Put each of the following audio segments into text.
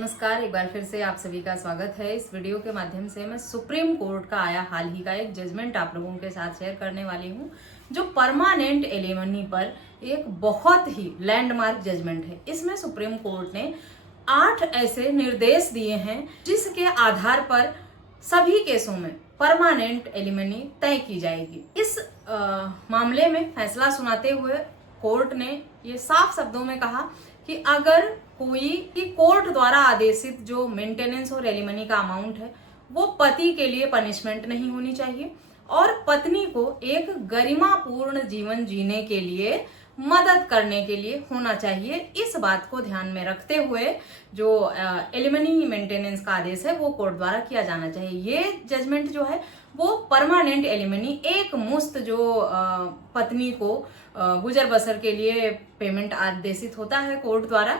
नमस्कार, एक बार फिर से आप सभी का स्वागत है। इस वीडियो के माध्यम से मैं सुप्रीम कोर्ट का आया हाल ही का एक जजमेंट आप लोगों के साथ शेयर करने वाली हूँ, जो परमानेंट एलिमनी पर एक बहुत ही लैंडमार्क जजमेंट है। इसमें सुप्रीम कोर्ट ने 8 ऐसे निर्देश दिए हैं जिसके आधार पर सभी केसों में परमानेंट एलिमनी तय की जाएगी। इस मामले में फैसला सुनाते हुए कोर्ट ने ये साफ शब्दों में कहा कि अगर कोई कि कोर्ट द्वारा आदेशित जो मेंटेनेंस और एलिमनी का अमाउंट है वो पति के लिए पनिशमेंट नहीं होनी चाहिए और पत्नी को एक गरिमापूर्ण जीवन जीने के लिए मदद करने के लिए होना चाहिए। इस बात को ध्यान में रखते हुए जो एलिमनी मेंटेनेंस का आदेश है वो कोर्ट द्वारा किया जाना चाहिए। ये जजमेंट जो है वो परमानेंट एलिमनी एक मुश्त जो पत्नी को गुजर बसर के लिए पेमेंट आदेशित होता है कोर्ट द्वारा,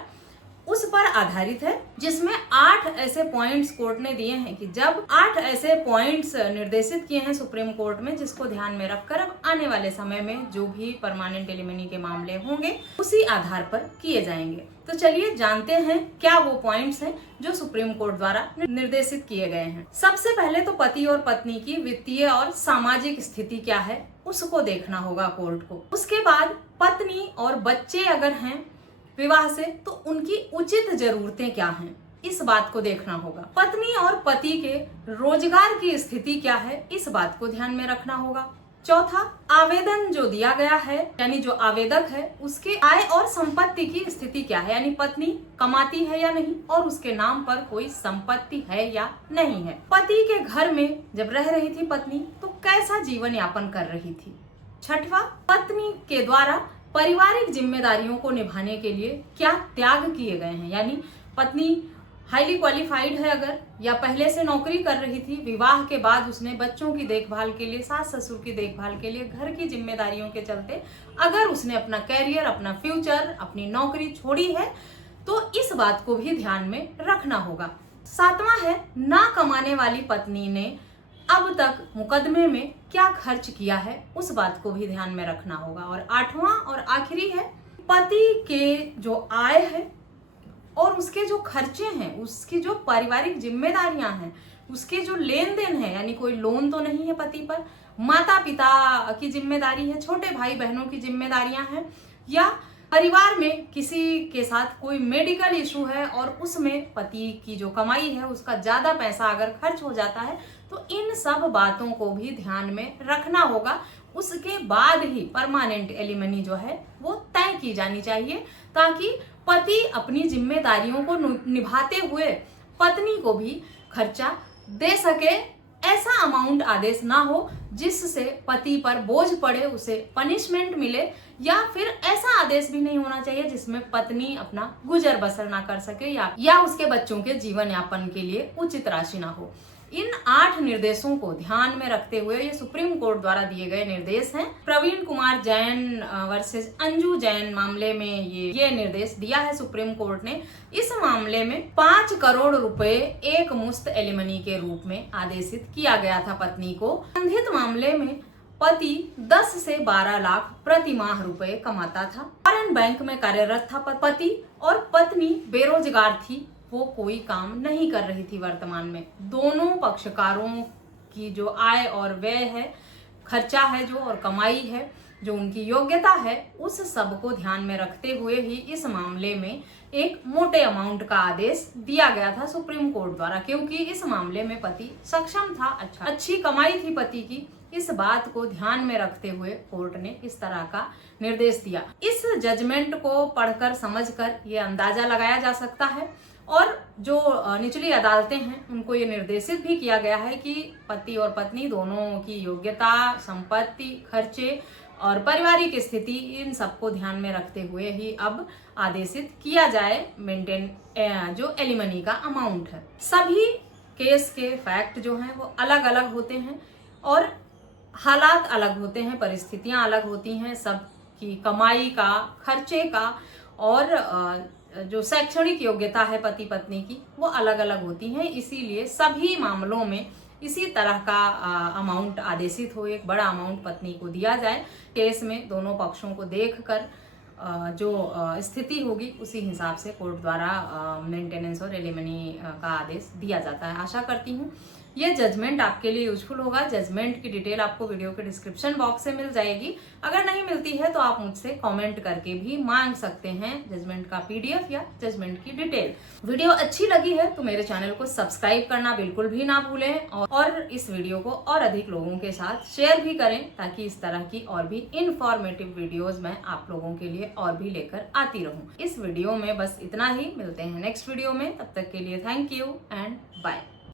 उस पर आधारित है, जिसमें 8 ऐसे पॉइंट्स कोर्ट ने दिए हैं कि जब 8 ऐसे पॉइंट्स निर्देशित किए हैं सुप्रीम कोर्ट में, जिसको ध्यान में रखकर अब आने वाले समय में जो भी परमानेंट एलिमनी के मामले होंगे उसी आधार पर किए जाएंगे। तो चलिए जानते हैं क्या वो पॉइंट्स हैं जो सुप्रीम कोर्ट द्वारा निर्देशित किए गए हैं। सबसे पहले तो पति और पत्नी की वित्तीय और सामाजिक स्थिति क्या है उसको देखना होगा कोर्ट को। उसके बाद पत्नी और बच्चे अगर हैं विवाह से तो उनकी उचित जरूरतें क्या हैं इस बात को देखना होगा। पत्नी और पति के रोजगार की स्थिति क्या है इस बात को ध्यान में रखना होगा। चौथा, आवेदन जो दिया गया है यानी जो आवेदक है उसके आय और संपत्ति की स्थिति क्या है, यानी पत्नी कमाती है या नहीं और उसके नाम पर कोई संपत्ति है या नहीं है। पति के घर में जब रह रही थी पत्नी तो कैसा जीवन यापन कर रही थी। छठवां, पत्नी के द्वारा पारिवारिक जिम्मेदारियों को निभाने के लिए क्या त्याग किए गए हैं, यानी पत्नी हाईली क्वालिफाइड है अगर या पहले से नौकरी कर रही थी, विवाह के बाद उसने बच्चों की देखभाल के लिए, सास ससुर की देखभाल के लिए, घर की जिम्मेदारियों के चलते अगर उसने अपना कैरियर, अपना फ्यूचर, अपनी नौकरी छोड़ी है तो इस बात को भी ध्यान में रखना होगा। सातवां है, ना कमाने वाली पत्नी ने अब तक मुकदमे में क्या खर्च किया है उस बात को भी ध्यान में रखना होगा। और आठवां और आखिरी है, पति के जो आय है और उसके जो खर्चे हैं, उसकी जो पारिवारिक जिम्मेदारियां हैं, उसके जो लेन देन है, यानी कोई लोन तो नहीं है पति पर, माता पिता की जिम्मेदारी है, छोटे भाई बहनों की जिम्मेदारियां हैं, या परिवार में किसी के साथ कोई मेडिकल इशू है और उसमें पति की जो कमाई है उसका ज्यादा पैसा अगर खर्च हो जाता है तो इन सब बातों को भी ध्यान में रखना होगा। उसके बाद ही परमानेंट एलिमनी जो है वो तय की जानी चाहिए, ताकि पति अपनी जिम्मेदारियों को निभाते हुए पत्नी को भी खर्चा दे सके। ऐसा अमाउंट आदेश ना हो जिससे पति पर बोझ पड़े, उसे पनिशमेंट मिले, या फिर ऐसा आदेश भी नहीं होना चाहिए जिसमें पत्नी अपना गुजर बसर ना कर सके या उसके बच्चों के जीवन यापन के लिए उचित राशि ना हो। इन 8 निर्देशों को ध्यान में रखते हुए ये सुप्रीम कोर्ट द्वारा दिए गए निर्देश हैं। प्रवीण कुमार जैन वर्सेस अंजू जैन मामले में ये निर्देश दिया है सुप्रीम कोर्ट ने। इस मामले में 5 करोड़ रुपए एक मुश्त एलिमनी के रूप में आदेशित किया गया था पत्नी को। संबंधित मामले में पति 10 से 12 लाख प्रति माह रुपए कमाता था, फॉरेन बैंक में कार्यरत था पति, और पत्नी बेरोजगार थी, वो कोई काम नहीं कर रही थी वर्तमान में। दोनों पक्षकारों की जो आय और व्यय है, खर्चा है जो और कमाई है, जो उनकी योग्यता है, उस सब को ध्यान में रखते हुए ही इस मामले में एक मोटे अमाउंट का आदेश दिया गया था सुप्रीम कोर्ट द्वारा, क्योंकि इस मामले में पति सक्षम था, अच्छी कमाई थी पति की। इस बात को ध्यान में रखते हुए कोर्ट ने इस तरह का निर्देश दिया। इस जजमेंट को पढ़कर समझकर ये अंदाजा लगाया जा सकता है, और जो निचली अदालतें हैं उनको ये निर्देशित भी किया गया है कि पति और पत्नी दोनों की योग्यता, संपत्ति, खर्चे और पारिवारिक स्थिति, इन सबको ध्यान में रखते हुए ही अब आदेशित किया जाए जो एलिमनी का अमाउंट है। सभी केस के फैक्ट जो हैं वो अलग अलग होते हैं और हालात अलग होते हैं, परिस्थितियां अलग होती हैं, सबकी कमाई का, खर्चे का और जो शैक्षणिक योग्यता है पति पत्नी की वो अलग अलग होती हैं। इसीलिए सभी मामलों में इसी तरह का अमाउंट आदेशित हो, एक बड़ा अमाउंट पत्नी को दिया जाए। केस में दोनों पक्षों को देखकर जो स्थिति होगी उसी हिसाब से कोर्ट द्वारा मेंटेनेंस और एलिमनी का आदेश दिया जाता है। आशा करती हूँ ये जजमेंट आपके लिए यूजफुल होगा। जजमेंट की डिटेल आपको वीडियो के डिस्क्रिप्शन बॉक्स से मिल जाएगी। अगर नहीं मिलती है तो आप मुझसे कमेंट करके भी मांग सकते हैं जजमेंट का PDF या जजमेंट की डिटेल। वीडियो अच्छी लगी है तो मेरे चैनल को सब्सक्राइब करना बिल्कुल भी ना भूलें और इस वीडियो को और अधिक लोगों के साथ शेयर भी करें, ताकि इस तरह की और भी इंफॉर्मेटिव वीडियोस मैं आप लोगों के लिए और भी लेकर आती रहूं। इस वीडियो में बस इतना ही, मिलते हैं नेक्स्ट वीडियो में। तब तक के लिए थैंक यू एंड बाय।